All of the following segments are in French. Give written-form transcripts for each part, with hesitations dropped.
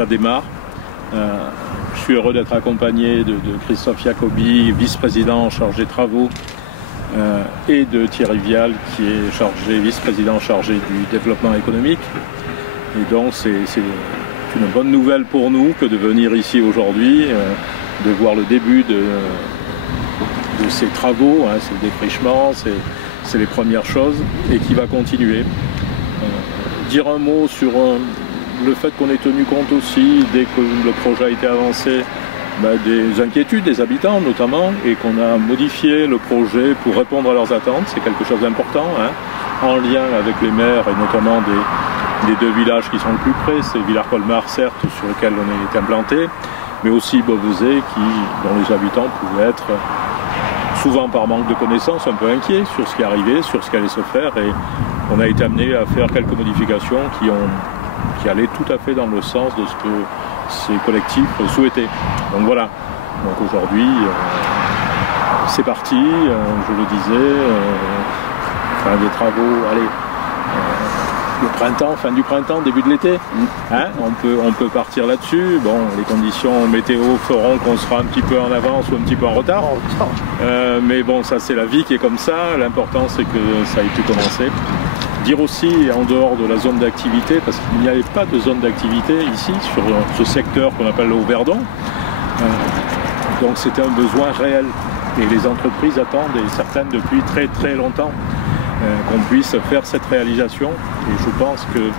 ça démarre. Je suis heureux d'être accompagné de Christophe Jacobi, vice-président en charge des travaux, et de Thierry Vial, qui est vice-président chargé du développement économique. Et donc c'est une bonne nouvelle pour nous que de venir ici aujourd'hui, de voir le début de ces travaux, hein, c'est le défrichement, c'est les premières choses, et qui va continuer. Dire un mot sur le fait qu'on ait tenu compte aussi, dès que le projet a été avancé, des inquiétudes des habitants notamment, et qu'on a modifié le projet pour répondre à leurs attentes. C'est quelque chose d'important, hein, en lien avec les maires et notamment des deux villages qui sont le plus près, c'est Villars-Colmar certes, sur lequel on est implanté, mais aussi Beauvais, dont les habitants pouvaient être souvent par manque de connaissances un peu inquiets sur ce qui arrivait, sur ce qui allait se faire, et on a été amené à faire quelques modifications qui allaient tout à fait dans le sens de ce que ces collectifs souhaitaient. Donc voilà, donc aujourd'hui c'est parti, je le disais, fin des travaux, le printemps, fin du printemps, début de l'été, hein, on peut partir là-dessus. Bon, les conditions météo feront qu'on sera un petit peu en avance ou un petit peu en retard, mais bon, ça c'est la vie qui est comme ça. L'important c'est que ça ait pu commencer. Dire aussi, en dehors de la zone d'activité, parce qu'il n'y avait pas de zone d'activité ici, sur ce secteur qu'on appelle le Haut-Verdon, donc c'était un besoin réel. Et les entreprises attendent, et certaines depuis très très longtemps, qu'on puisse faire cette réalisation. Et je pense que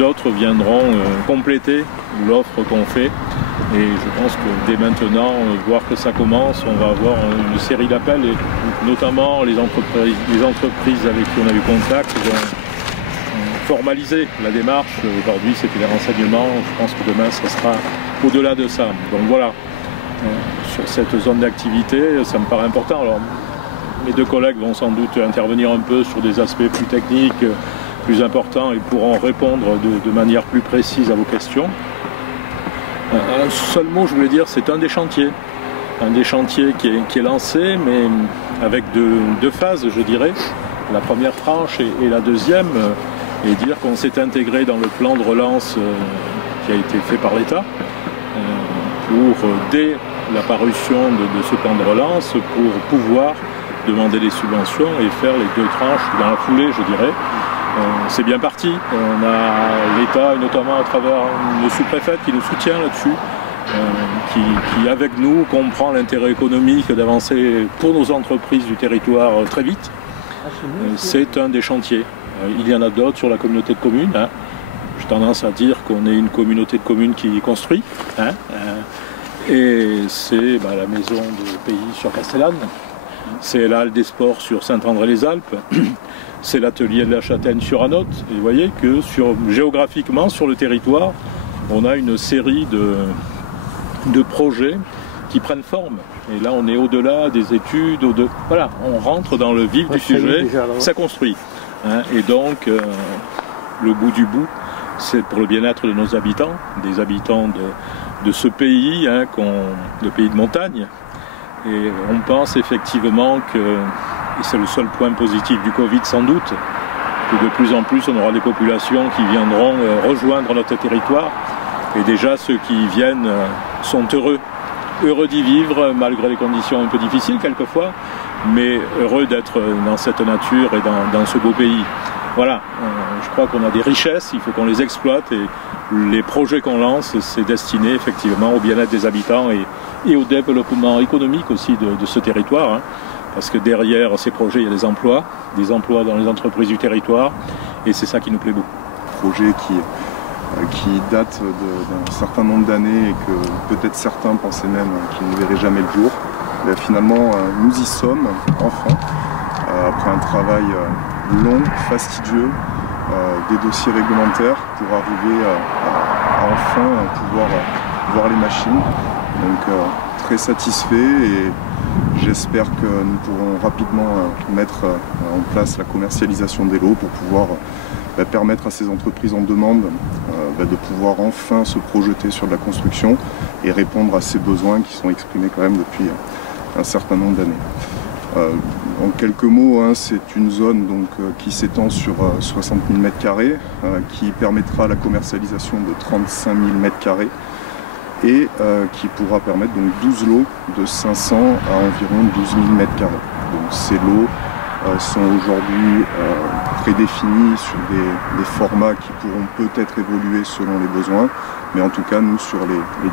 d'autres viendront compléter l'offre qu'on fait. Et je pense que dès maintenant, voir que ça commence, on va avoir une série d'appels, et notamment les entreprises avec qui on a eu contact vont formaliser la démarche. Aujourd'hui, c'était des renseignements. Je pense que demain, ça sera au-delà de ça. Donc voilà, sur cette zone d'activité, ça me paraît important. Alors, mes deux collègues vont sans doute intervenir un peu sur des aspects plus techniques, plus importants, et pourront répondre de manière plus précise à vos questions. Un seul mot, je voulais dire, c'est un des chantiers qui est lancé, mais avec deux phases, je dirais. La première tranche et la deuxième, et dire qu'on s'est intégré dans le plan de relance qui a été fait par l'État, pour, dès la parution de ce plan de relance, pour pouvoir demander des subventions et faire les deux tranches dans la foulée, je dirais. C'est bien parti. On a l'État, notamment à travers le sous-préfet qui nous soutient là-dessus, qui avec nous comprend l'intérêt économique d'avancer pour nos entreprises du territoire très vite. C'est un des chantiers. Il y en a d'autres sur la communauté de communes, hein. J'ai tendance à dire qu'on est une communauté de communes qui construit, hein. Et c'est la maison de pays sur Castellane, c'est la halle des sports sur Saint-André-les-Alpes, c'est l'atelier de la Châtaigne sur Anote. Et vous voyez que géographiquement sur le territoire, on a une série de projets qui prennent forme. Et là on est au-delà des études, voilà, on rentre dans le vif du sujet, ça construit, hein. Et donc le bout du bout, c'est pour le bien-être de nos habitants, des habitants de ce pays, hein, le pays de montagne. Et on pense effectivement que, et c'est le seul point positif du Covid sans doute, que de plus en plus on aura des populations qui viendront rejoindre notre territoire. Et déjà ceux qui viennent sont heureux d'y vivre malgré les conditions un peu difficiles quelquefois, mais heureux d'être dans cette nature et dans ce beau pays. Voilà, je crois qu'on a des richesses, il faut qu'on les exploite, et les projets qu'on lance, c'est destiné effectivement au bien-être des habitants et au développement économique aussi de ce territoire, hein, parce que derrière ces projets, il y a des emplois dans les entreprises du territoire, et c'est ça qui nous plaît beaucoup. Projet qui date d'un certain nombre d'années et que peut-être certains pensaient même qu'ils ne verraient jamais le jour. Mais finalement, nous y sommes, enfin, après un travail long, fastidieux, des dossiers réglementaires pour arriver à enfin pouvoir voir les machines. Donc très satisfait, et j'espère que nous pourrons rapidement mettre en place la commercialisation des lots pour pouvoir permettre à ces entreprises en demande de pouvoir enfin se projeter sur de la construction et répondre à ces besoins qui sont exprimés quand même depuis un certain nombre d'années. En quelques mots, hein, c'est une zone donc, qui s'étend sur 60 000 m², qui permettra la commercialisation de 35 000 m² et qui pourra permettre donc 12 lots de 500 à environ 12 000 m². Donc ces lots sont aujourd'hui prédéfinis sur des formats qui pourront peut-être évoluer selon les besoins, mais en tout cas nous sur les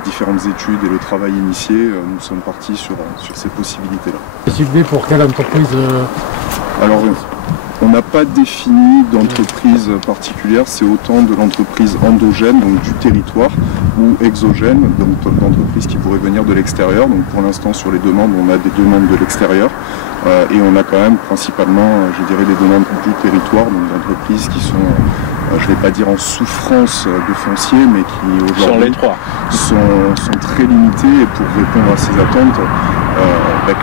différentes études et le travail initié, nous sommes partis sur ces possibilités-là. Ciblé pour quelle entreprise Alors, on n'a pas défini d'entreprise particulière, c'est autant de l'entreprise endogène, donc du territoire, ou exogène, donc d'entreprises qui pourraient venir de l'extérieur. Donc pour l'instant, sur les demandes, on a des demandes de l'extérieur. Et on a quand même principalement, je dirais, des demandes du territoire, donc d'entreprises qui sont, je ne vais pas dire en souffrance de foncier, mais qui aujourd'hui sont très limitées. Et pour répondre à ces attentes,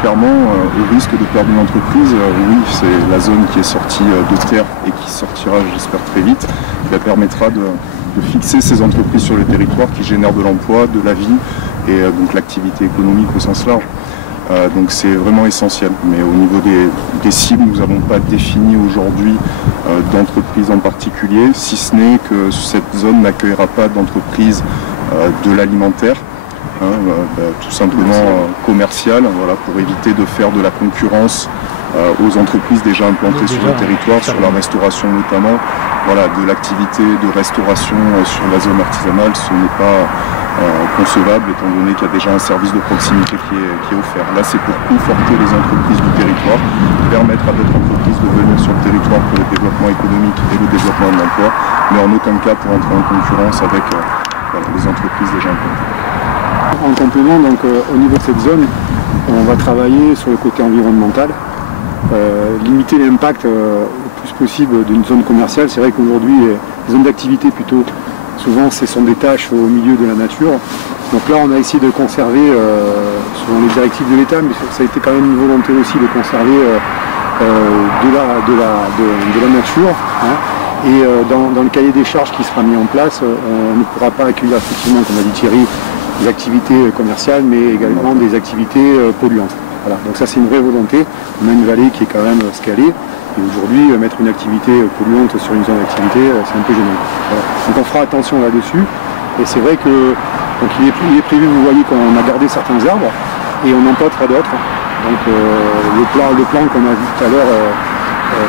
clairement, au risque de perdre une entreprise, oui, c'est la zone qui est sortie de terre et qui sortira, j'espère, très vite, qui permettra de fixer ces entreprises sur le territoire qui génèrent de l'emploi, de la vie et donc l'activité économique au sens large. Donc c'est vraiment essentiel. Mais au niveau des cibles, nous n'avons pas défini aujourd'hui d'entreprise en particulier, si ce n'est que cette zone n'accueillera pas d'entreprise de l'alimentaire, tout simplement commerciale, voilà, pour éviter de faire de la concurrence aux entreprises déjà implantées sur le territoire, sur la restauration notamment. Voilà, de l'activité de restauration sur la zone artisanale, ce n'est pas concevable étant donné qu'il y a déjà un service de proximité qui est offert. Là, c'est pour conforter les entreprises du territoire, permettre à d'autres entreprises de venir sur le territoire pour le développement économique et le développement de l'emploi, mais en aucun cas pour entrer en concurrence avec les entreprises déjà implantées. En complément, donc, au niveau de cette zone, on va travailler sur le côté environnemental, limiter l'impact le plus possible d'une zone commerciale. C'est vrai qu'aujourd'hui, les zones d'activité plutôt, souvent ce sont des tâches au milieu de la nature. Donc là, on a essayé de conserver, selon les directives de l'État, mais ça a été quand même une volonté aussi de conserver de la nature. Hein. Et dans le cahier des charges qui sera mis en place, on ne pourra pas accueillir effectivement, comme a dit Thierry, des activités commerciales, mais également des activités polluantes. Voilà. Donc ça, c'est une vraie volonté. On a une vallée qui est quand même scalée. Et aujourd'hui, mettre une activité polluante sur une zone d'activité, c'est un peu gênant. Voilà. Donc on fera attention là-dessus. Et c'est vrai que donc il est prévu, vous voyez qu'on a gardé certains arbres et on en plantera d'autres. Donc le plan qu'on a vu tout à l'heure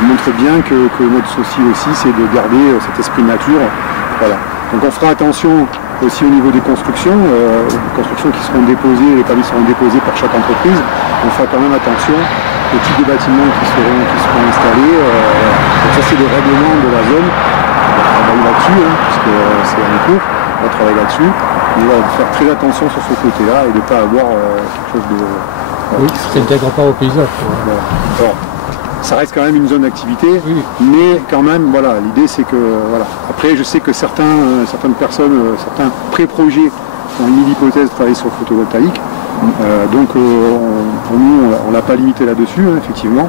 montre bien que notre souci aussi, c'est de garder cet esprit nature. Voilà. Donc on fera attention aussi au niveau des constructions qui seront déposées, les permis seront déposés par chaque entreprise. On fera quand même attention au type de bâtiments qui seront installés. Donc ça, c'est le règlement de la zone. On va travailler là-dessus, hein, puisque c'est en cours. On va travailler là-dessus. Mais on va faire très attention sur ce côté-là et de ne pas avoir quelque chose de... oui, qui ne s'intègre pas au paysage. Voilà. Alors, ça reste quand même une zone d'activité, oui. Mais quand même, voilà, l'idée c'est que, voilà. Après, je sais que certaines personnes, certains pré-projets ont mis l'hypothèse de travailler sur le photovoltaïque. Donc, nous, on l'a pas limité là-dessus, hein, effectivement.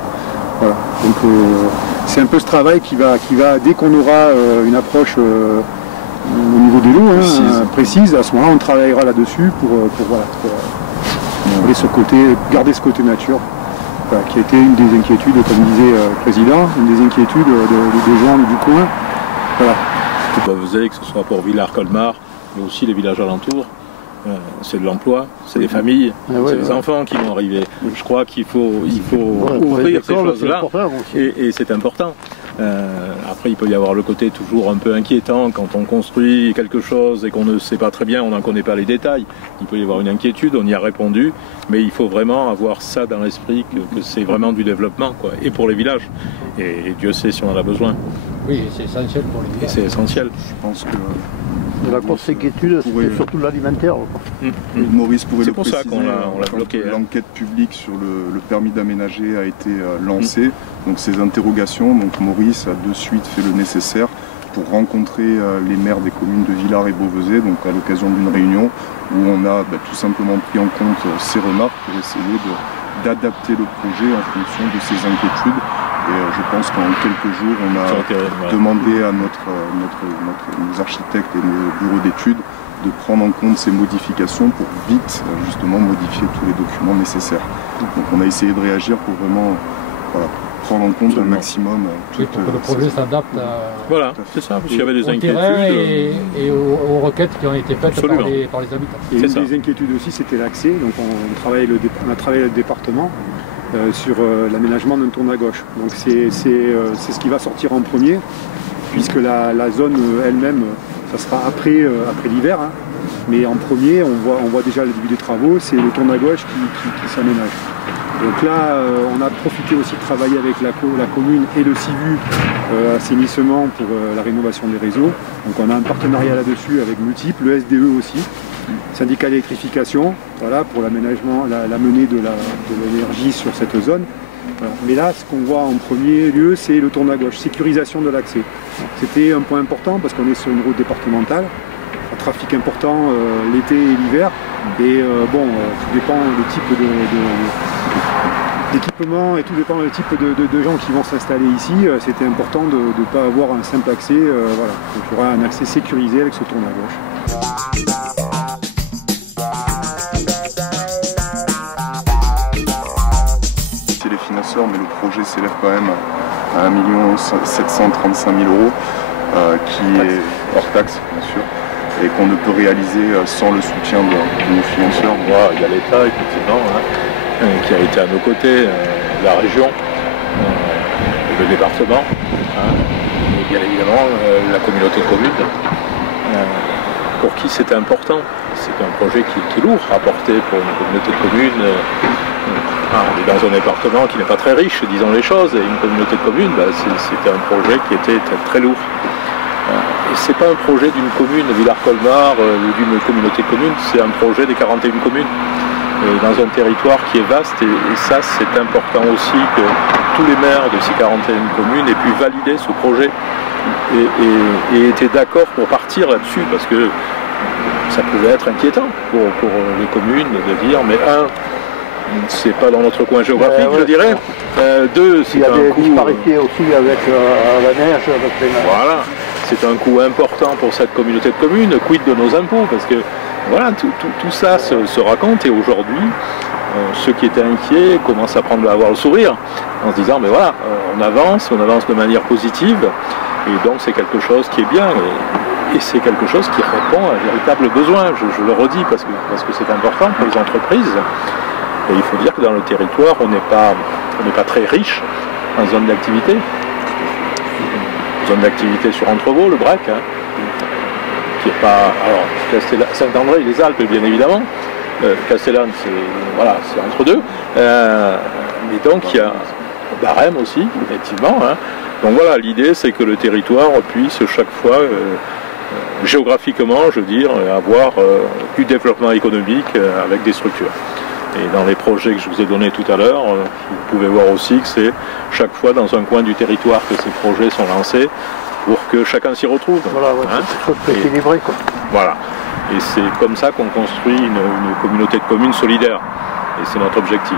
Voilà. Donc, c'est un peu ce travail qui va dès qu'on aura une approche au niveau des lots précise, à ce moment-là, on travaillera là-dessus pour garder ce côté nature. Voilà, qui a été une des inquiétudes, comme disait le président, une des inquiétudes des gens du coin. Voilà. Vous savez que ce soit pour Villars-Colmar, mais aussi les villages alentours, c'est de l'emploi, c'est des familles, c'est des enfants qui vont arriver. Je crois qu'il faut ouvrir ces choses-là, et c'est important. Après, il peut y avoir le côté toujours un peu inquiétant quand on construit quelque chose et qu'on ne sait pas très bien, on n'en connaît pas les détails. Il peut y avoir une inquiétude, on y a répondu, mais il faut vraiment avoir ça dans l'esprit, que c'est vraiment du développement, quoi, et pour les villages. Et Dieu sait si on en a besoin. Oui, c'est essentiel pour les villages. C'est essentiel. Je pense que... La grosse inquiétude, c'est surtout l'alimentaire. Maurice pourrait le préciser. C'est pour ça qu'on l'a bloqué. L'enquête publique sur le permis d'aménager a été lancée. Donc ces interrogations, donc Maurice a de suite fait le nécessaire pour rencontrer les maires des communes de Villars et Beauvaisis, donc à l'occasion d'une réunion où on a tout simplement pris en compte ces remarques pour essayer d'adapter le projet en fonction de ces inquiétudes. Et je pense qu'en quelques jours, on a demandé à nos architectes et nos bureaux d'études de prendre en compte ces modifications pour vite justement modifier tous les documents nécessaires. Donc on a essayé de réagir pour vraiment prendre en compte un maximum pour que le projet s'adapte voilà, c'est ça, parce qu'il y avait des au terrain inquiétudes. et aux requêtes qui ont été faites par les habitants. Et une des inquiétudes aussi, c'était l'accès. Donc on a travaillé le département sur l'aménagement d'un tourne à gauche. Donc c'est ce qui va sortir en premier, puisque la zone elle-même, ça sera après l'hiver. Hein. Mais en premier, on voit déjà le début des travaux, c'est le tourne à gauche qui s'aménage. Donc là, on a profité aussi de travailler avec la commune et le CIVU assainissement pour la rénovation des réseaux. Donc on a un partenariat là-dessus avec multiples, le SDE aussi, syndicat d'électrification, voilà, pour l'aménagement, la menée de l'énergie sur cette zone. Voilà. Mais là, ce qu'on voit en premier lieu, c'est le tourne à gauche, sécurisation de l'accès. C'était un point important parce qu'on est sur une route départementale, un trafic important l'été et l'hiver. Et tout dépend du type d'équipement et tout dépend du type de gens qui vont s'installer ici. C'était important de ne pas avoir un simple accès. Voilà. Donc il y aura un accès sécurisé avec ce tourne à gauche. C'est les financeurs, mais le projet s'élève quand même à 1 735 000 €, qui est hors taxe, bien sûr, et qu'on ne peut réaliser sans le soutien de nos financeurs. Il y a l'État, effectivement, qui a été à nos côtés, la région, le département, et bien évidemment la communauté de communes, pour qui c'était important. C'est un projet qui est lourd à porter pour une communauté de communes. On est dans un département qui n'est pas très riche, disons les choses, et une communauté de communes, c'était un projet qui était très lourd. Et c'est pas un projet d'une commune, Villars-Colmar, ou d'une communauté de communes, c'est un projet des 41 communes, dans un territoire qui est vaste, et ça c'est important aussi que tous les maires de ces 41 communes aient pu valider ce projet et étaient d'accord pour partir là-dessus, parce que ça pouvait être inquiétant pour les communes de dire, mais c'est pas dans notre coin géographique, je dirais. Deux, c'est un coût... Il y a des disparités aussi avec la neige, avec les... Voilà. C'est un coût important pour cette communauté de communes, quid de nos impôts, parce que voilà, tout ça se raconte, et aujourd'hui, ceux qui étaient inquiets commencent à avoir le sourire, en se disant, mais voilà, on avance de manière positive, et donc c'est quelque chose qui est bien, et c'est quelque chose qui répond à un véritable besoin, je le redis, parce que c'est important pour les entreprises, et il faut dire que dans le territoire, on n'est pas très riche en zone d'activité. Zone d'activité sur Entrevaux, le Brec, qui n'est pas... Alors, Saint-André, les Alpes, bien évidemment. Castellane, c'est entre deux. Mais donc, il y a Barème aussi, effectivement. Donc voilà, l'idée, c'est que le territoire puisse chaque fois, géographiquement, je veux dire, avoir du développement économique avec des structures. Et dans les projets que je vous ai donnés tout à l'heure, vous pouvez voir aussi que c'est chaque fois dans un coin du territoire que ces projets sont lancés pour que chacun s'y retrouve. Voilà, c'est équilibré, quoi. Voilà. Et c'est comme ça qu'on construit une communauté de communes solidaire. Et c'est notre objectif.